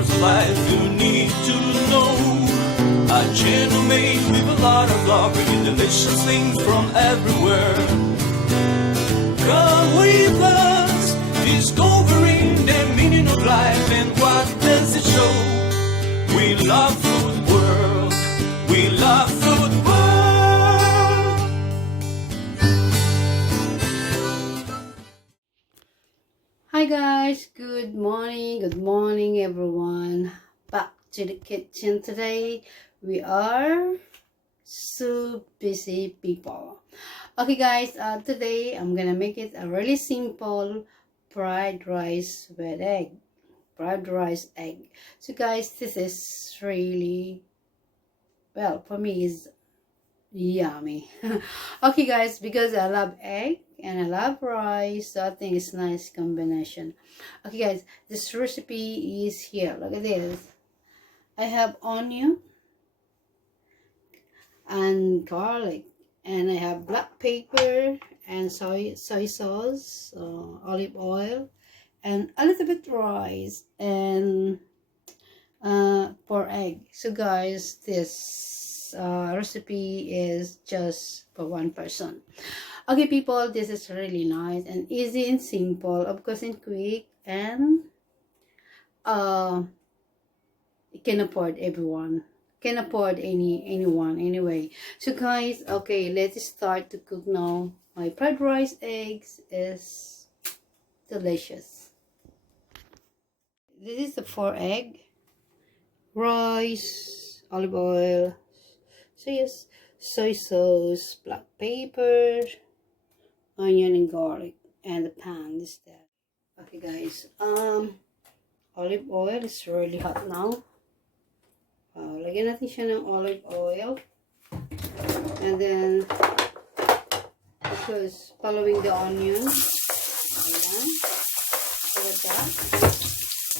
flavors of life you need to know. A channel made with a lot of love, bringing delicious things from everywhere. Come with us, discovering the meaning of life and what does it show. We love food world, we love food world. Hi guys, good morning everyone. Back to the kitchen today. We are so busy people. Okay guys, today I'm gonna make it a really simple fried rice with egg. Fried rice egg. So guys, this is really, well, for me is yummy. Okay guys, because I love egg and I love rice, so I think it's a nice combination. Okay guys, this recipe is here. Look at this. I have onion and garlic, and I have black pepper and soy sauce, olive oil, and a little bit rice, and 4 egg. So guys, this recipe is just for one person. Okay people, this is really nice and easy and simple, of course, and quick, and it can afford everyone, can afford anyone anyway. So guys, okay, let's start to cook now. My fried rice eggs is delicious. This is the 4 egg, rice, olive oil, soy sauce, black pepper, onion and garlic, and the pan is there. Okay guys, olive oil is really hot now. Lagyan natin siya ng olive oil, and then because following the onion, ayan, like that.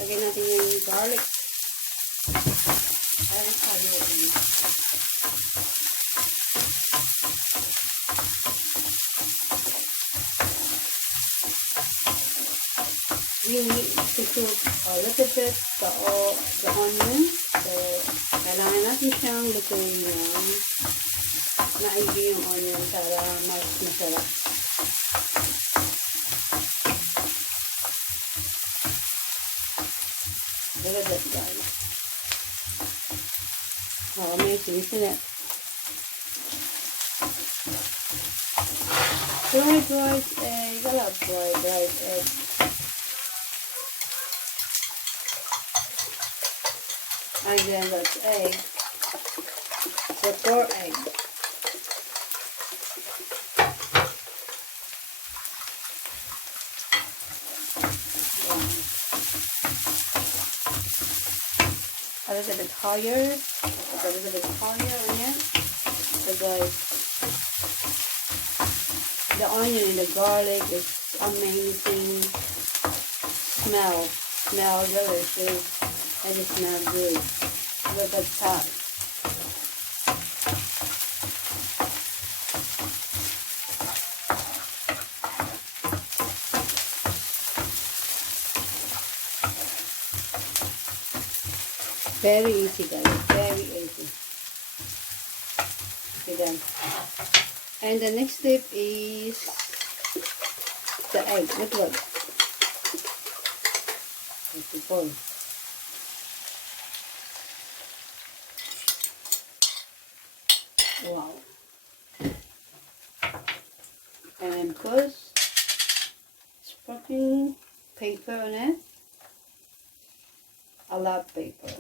Lagyan natin yung garlic. Ayan, haluin. We need to cook a little bit the onion. So, kailangan natin siyang lutuin yan. Naigi yung onion para mas masarap. Look at that, guys. Oh, amazing, isn't it? Fried rice egg. I love fried rice egg. And then that's egg. So 4 egg. A little bit higher. A little bit higher again. So guys, the onion and the garlic is amazing. Smell delicious. And it smells good. Look at that. Very easy guys, very easy. Okay then. And the next step is the egg. Look. Beautiful. Wow. And then put sprinkling paper on it. I love paper.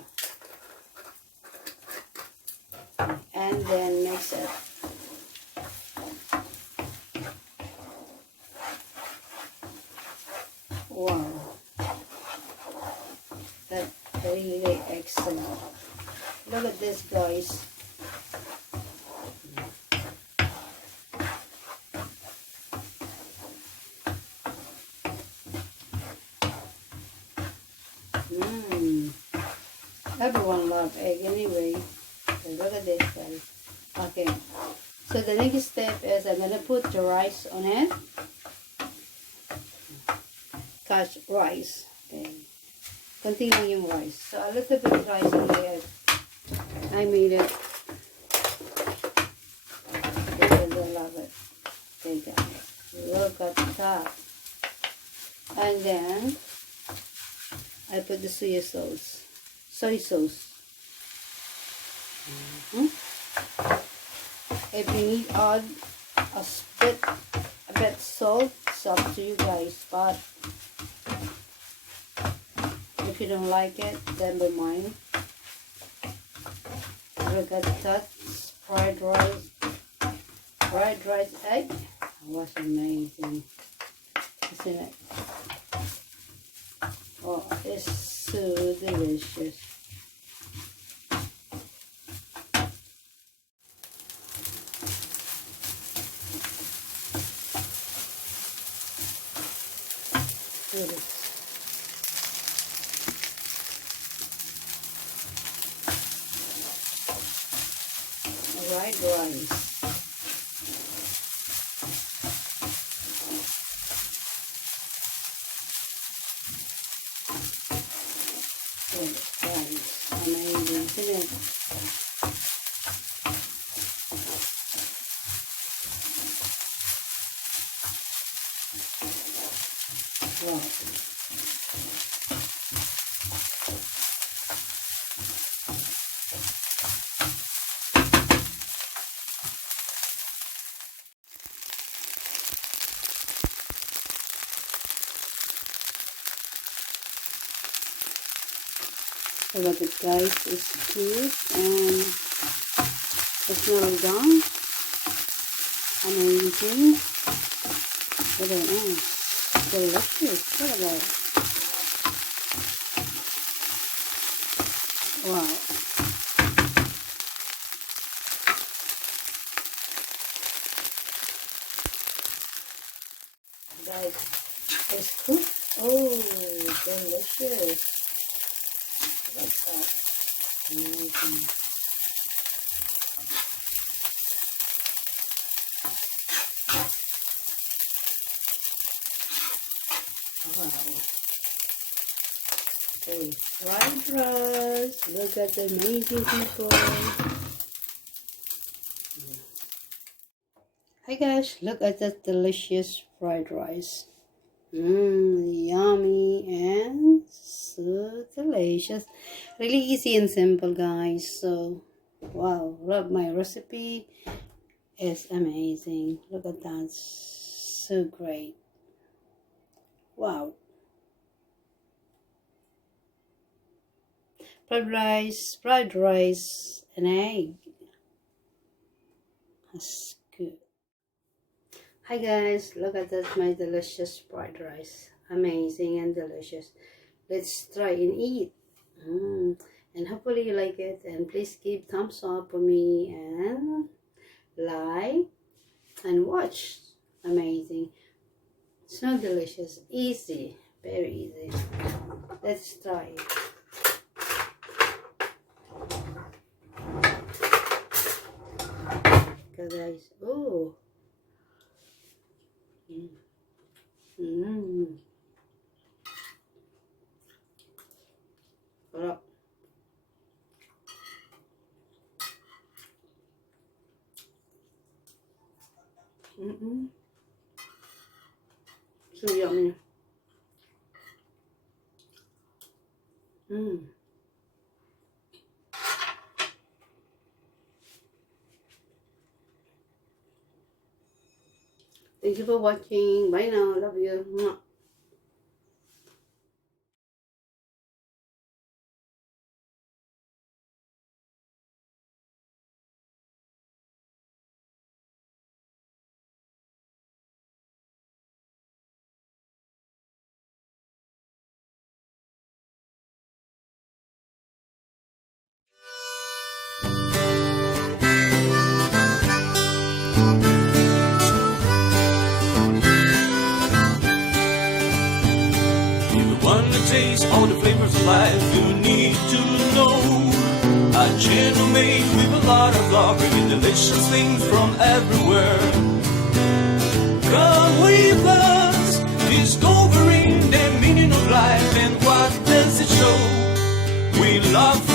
And then mix it. Wow. That's really excellent. Look at this guys. Everyone loves egg anyway. So look at this guys. Okay. So the next step is I'm gonna put the rice on it. Catch rice. Okay. Konti lang yung rice. So, a little bit of rice only. I made it. I love it. Okay, guys. Look at that. And then, I put the soy sauce. If you need add a bit salt, it's up to you guys. But if you don't like it, then by mine. Look at that fried rice egg. It was amazing, isn't it? Oh, it's so delicious. Fried rice. Amazing, isn't it? Wow. So look at guys, it's cute and it's well done. Amazing. Look at it. Delicious. Look at that. Wow. Guys, it's cooked. Oh, delicious. Like that. Amazing. Wow. Okay, fried rice. Look at the amazing people. Hi guys, look at that delicious fried rice. Yummy and so delicious. Really easy and simple, guys. So, wow, my recipe is amazing. Look at that, so great. Wow. Fried rice, and egg. That's good. Hi guys, look at that, my delicious fried rice. Amazing and delicious. Let's try and eat. And hopefully you like it. And please give thumbs up for me and like and watch. Amazing. So delicious. Easy. Very easy. Let's try it. Guys, oh. Sarap. So yummy. Thank you for watching. Bye now. Love you. Mwah. Taste all the flavors of life you need to know. A channel made with a lot of love, bringing delicious things from everywhere. Come with us, discovering the meaning of life and what does it show. love